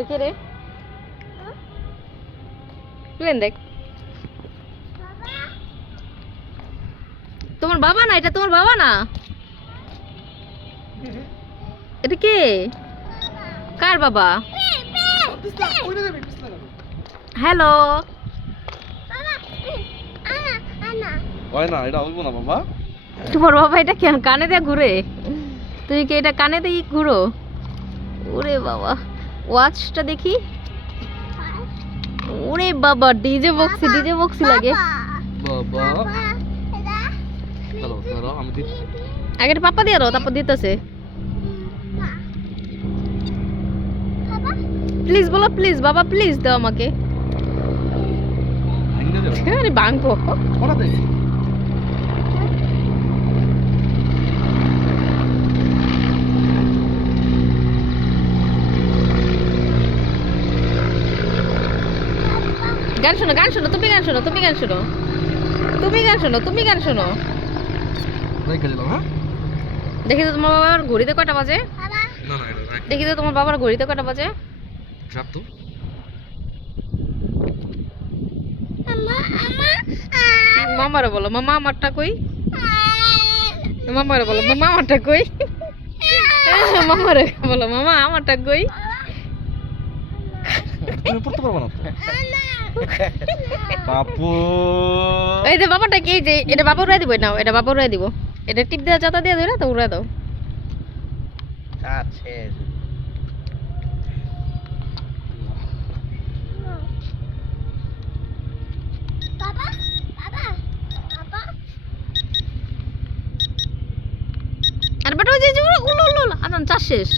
কে রে প্লেন দেখ তোমার বাবা না এটা তোমার বাবা না এটা কে কার বাবা হ্যালো তোমার বাবা এটা কেন কানে দিয়ে ঘুরে তুমি কি এটা কানে দিয়ে ঘুরো ওরে বাবা ওয়াচটা দেখি ওরে বাবা ডিজে বক্সি লাগে বাবা দাঁড়াও দাঁড়াও আমি দিচ্ছি আগে পাপা দিয়ে দাও তারপর দিতেছে প্লিজ বলো প্লিজ বাবা প্লিজ দাও আমাকে ভাঙতে যাবে আরে ভাঙবো ওরা দেখি গান শোনো তুমি গান শোনো রেখে দিলাম হ্যাঁ দেখি তো তোমার বাবার ঘড়িতে কয়টা বাজে না না এটা রাখ দেখি তো তোমার বাবার ঘড়িতে কয়টা বাজে রাখ তো মামারে বলো মামা আমারটা কই মামারে বলো মামা আমারটা কই মামারে বলো মামা আমারটা কই তুমি পড়তে পারবে না বাপু এই যে বাবাটা কি যে এটা বাবা উড়াই দিব না এটা বাবা উড়াই দিব এটা টিপ দেওয়া যাতা দিয়ে ধরে তো উড়াই দাও আছে আর বেটা ওই যে উল আদান চাষ শেষ